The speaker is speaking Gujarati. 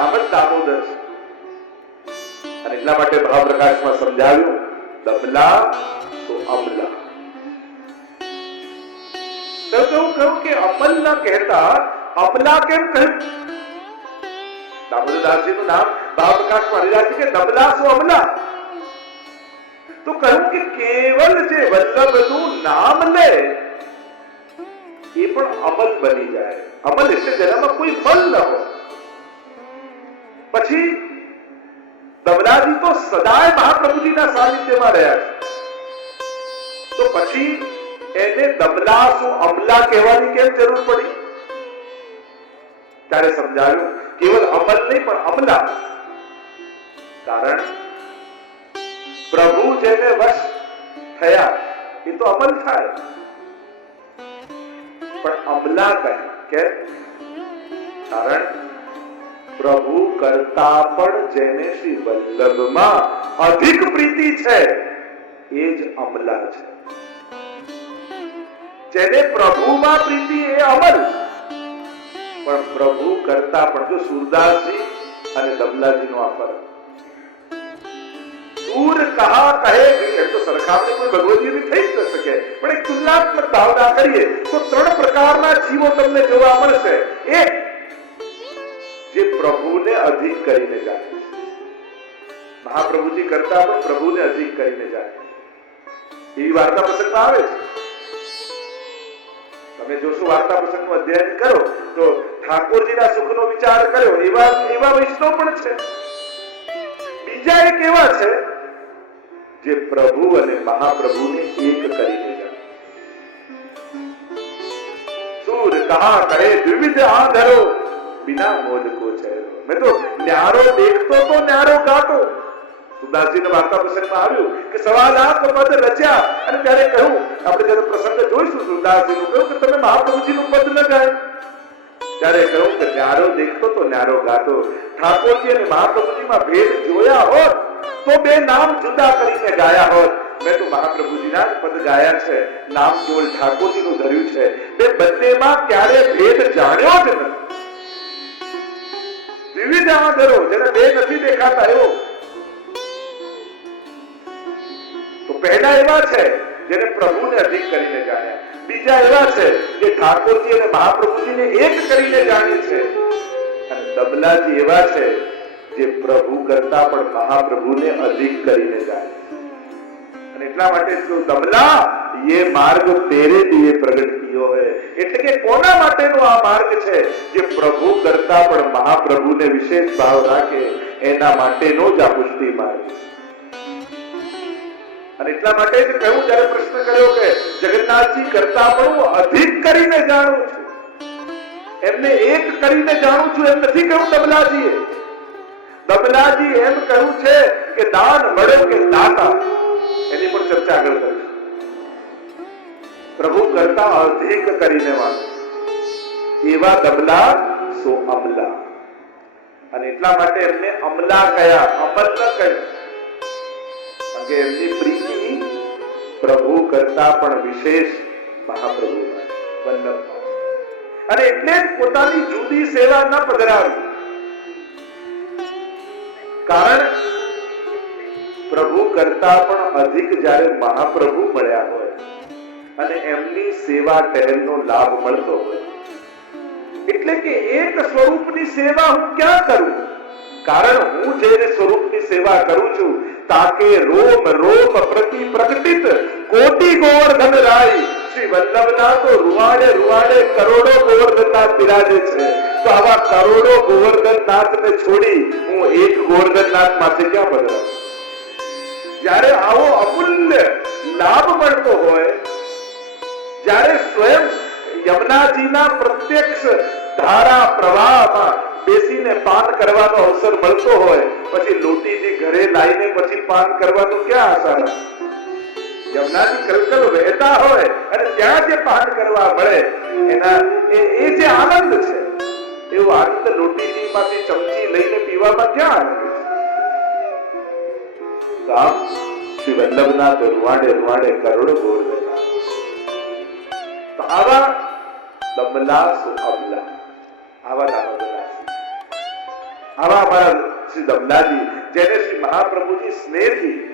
નામ જ દામોદર છે. અને એટલા માટે મહાપ્રકાશમાં સમજાવ્યું, દમલા તો અમલા. તો કહ્યું કે અમલ ના કહેતા અમલા કેમ કહ્યું? દામોદરદાસજી નું નામ મહાપ્રકાશમાં આવી જાય છે કે દમલા સો અમલા. તો કહ્યું કે કેવલ જે વલ્લભનું નામ લે એ પણ અમલ બની જાય. અમલ એટલે જેનામાં કોઈ મલ ન હોય. પછી દમલાજી તો સદાય મહાપ્રભુજીના સાનિધ્યમાં રહ્યા છે, તો પછી એને દમલા શું અમલા કહેવાની કેમ જરૂર પડી? ત્યારે સમજાવ્યું કેવલ અમલ નહીં પણ અમલા. કારણ પ્રભુ જેને વશ થયા એ તો અમલ થાય, પણ અમલા કહે કે કારણ પ્રભુ કરતા પણ જેને શ્રી વલ્લભમાં અધિક પ્રીતિ છે એ જ અમલા છે. જેને પ્રભુમાં પ્રીતિ એ અમલ, પણ પ્રભુ કરતા પણ જો સુરદાસજી અને દમલાજી નો આ ફરક. સૂર કહા કહે એ તો સરખામણી કોઈ ભગવદગીરી થઈ જ ન શકે, પણ એક તુલનાત્મક ભાવના કરીએ તો ત્રણ પ્રકારના જીવો તમને જોવા મળશે. એક જે પ્રભુને અધિક કરીને જાય, મહાપ્રભુજી કરતા પણ પ્રભુને અધિક કરીને જાય, એવી વાર્તા પ્રસંગમાં આવે છે. તમે જોશો વાર્તા પ્રસંગનું અધ્યયન કરો તો ઠાકોરજીના સુખનો વિચાર કર્યો એવા વૈષ્ણવ પણ છે. બીજા એક એવા છે જે પ્રભુ અને મહાપ્રભુને એક કરીને જાય. સૂર કહા કહે દ્વિવિધ આંધળો बिना मोद को चेहरो. मैं तो न्यारो देखतो तो न्यारो गातो. સુદાસજીના વાર્તા પ્રસંગમાં આવ્યું કે 1.25 લાખ પદ રચ્યા અને ત્યારે કહ્યું, આપણે જ્યારે પ્રસંગ જોઈશું સુદાસજીનું, કહ્યું કે તમે મહાપ્રભુજીનું પદ ન ગાય. ત્યારે કહ્યું કે ન્યારો દેખતો તો ન્યારો ગાતો. ઠાકોરજી અને મહાપ્રભુજીમાં ભેદ જોયા હોત તો બે નામ જુદા કરીને ગાયા હોત. મેં તો મહાપ્રભુજીના પદ ગાયા છે, નામ કેવળ ઠાકોરજીનું ધર્યું છે. બે બંનેમાં ક્યારે ભેદ જાણ્યો જ નથી. વિવિધ આંધળો જેને બે નથી દેખાતા એવો. તો પહેલા એવા છે જેને પ્રભુને અધિક કરીને જાણ્યા, બીજા એવા છે જે ઠાકોરજી અને મહાપ્રભુજીને એક કરીને જાણે છે, અને દમલાજી એવા છે જે પ્રભુ કરતા પણ મહાપ્રભુને અધિક કરીને જાણે. અને એટલા માટે દમલા ये मार्ग तेरे लिए प्रकट कियो है. એટલે કે કોના માટેનો આ માર્ગ છે? જે પ્રભુ કરતા પણ મહાપ્રભુને વિશેષ ભાવ રાખે એના માટેનો જ આ પુષ્ટિ માર્ગ છે. અને એટલા માટે જ કહ્યું, જ્યારે પ્રશ્ન કર્યો કે જગન્નાથજી કરતા પણ હું અધિક કરીને જાણું છું, એમને એક કરીને જાણું છું એમ નથી કહ્યું દમલાજીએ. દમલાજી એમ કહ્યું છે કે દાન મળ્યો કે દાતા, એની પણ ચર્ચા આગળ કરીશું. પ્રભુ કરતા અધિક કરીને વાંચો એવા દમલા સો અમલા. અને એટલા માટે એમને અમલા કયા, અમલ ન કહ્યું, કારણ કે એમની પ્રીતિ પ્રભુ કરતા પણ વિશેષ મહાપ્રભુમાં, વલ્લભમાં. અને એટલે જ પોતાની જુદી સેવા ન પધરાવી. કારણ પ્રભુ કરતા પણ અધિક જ્યારે મહાપ્રભુ મળ્યા હોય અને એમની સેવા ટહેલનો લાભ મળતો હોય, એટલે કે એક સ્વરૂપની સેવા હું ક્યાં કરું? કારણ હું જે સ્વરૂપની સેવા કરું છું તાકે રોમ રોમ પ્રતિ પ્રકટિત કોટી ગોવર્ધન રાય. શ્રી વલ્લભના તો રૂવાડે રૂવાડે કરોડો ગોવર્ધનનાથ બિરાજે છે. તો આવા કરોડો ગોવર્ધનનાથને છોડી હું એક ગોવર્ધનનાથ માટે ક્યાં બદલાવ? જ્યારે આવો અમૂલ્ય લાભ મળતો હોય, જ્યારે સ્વયં યમુનાજીના પ્રત્યક્ષ ધારા પ્રવાહમાં બેસીને પાન કરવાનો અવસર મળતો હોય, પછી લોટીજી ઘરે લાવીને પછી પાન કરવાનું ક્યાં આશા? યમુનાજી કલકલ વહેતા હોય અને ત્યાં જે પાન કરવા મળે એના એ જે આનંદ છે, એવો આનંદ લોટીજીમાંથી ચમચી લઈને પીવામાં ક્યાં આનંદ છે? શ્રી વલ્લભના તો રૂવાડે રૂવાડે કરોડો ગોવર્ધન. આવા દમલા સો અમલા, આવા દામોદરદાસ. આવા અમારા શ્રી દમદાજી જેને શ્રી મહાપ્રભુજી સ્નેહથી